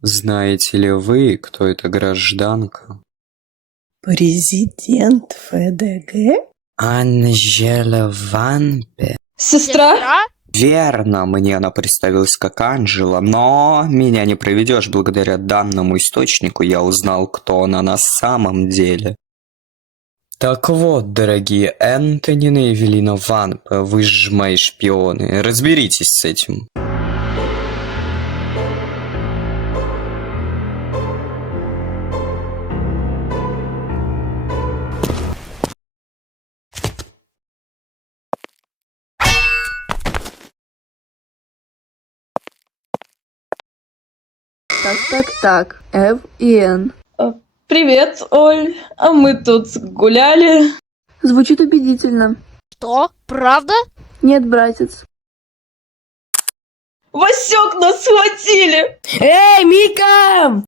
Знаете ли вы, кто эта гражданка? Президент ФДГ? Анжела Ванпе. Сестра? Верно, мне она представилась как Анжела, но меня не проведешь. Благодаря данному источнику я узнал, кто она на самом деле. Так вот, дорогие Энтонин и Эвелина Ванпе, вы же мои шпионы. Разберитесь с этим. Так, Эв и Эн. Привет, Оль. А мы тут гуляли. Звучит убедительно. Что? Правда? Нет, братец. Васек, нас схватили! Эй, Мика!